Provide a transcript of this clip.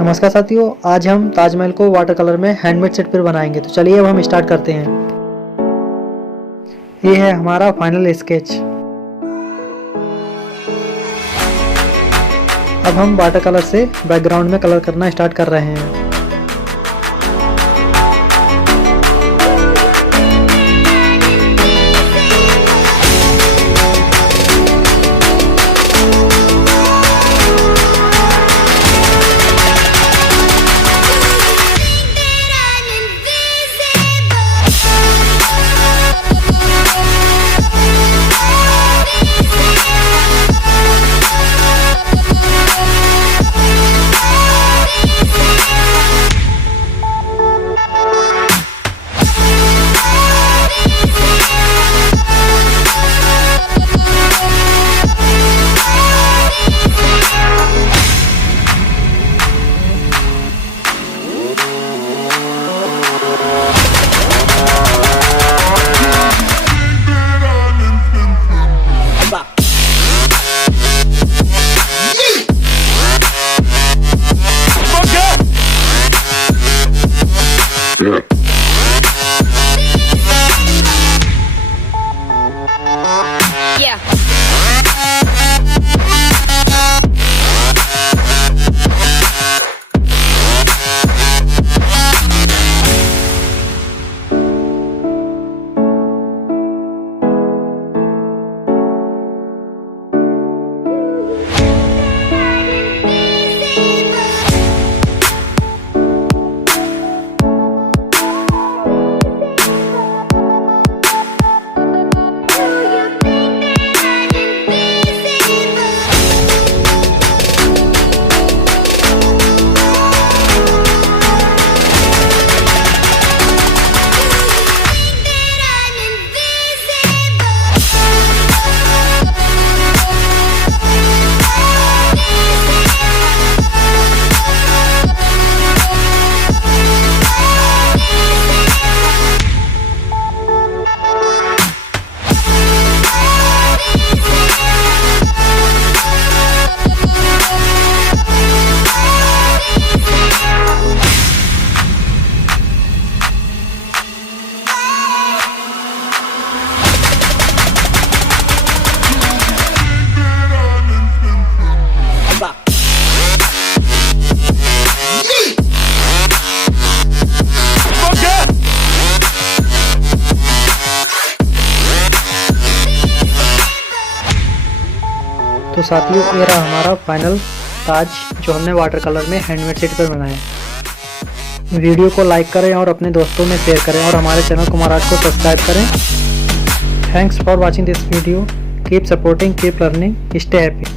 नमस्कार साथियों, आज हम ताजमहल को वाटर कलर में हैंडमेड सेट पर बनाएंगे। तो चलिए अब हम स्टार्ट करते हैं। ये है हमारा फाइनल स्केच। अब हम वाटर कलर से बैकग्राउंड में कलर करना स्टार्ट कर रहे हैं। तो साथियों, ये रहा हमारा फाइनल ताज जो हमने वाटर कलर में हैंडमेड सेट पर बनाया। वीडियो को लाइक करें और अपने दोस्तों में शेयर करें और हमारे चैनल कुमार आर्ट को सब्सक्राइब करें। Thanks for watching this video. Keep supporting, keep learning, stay happy.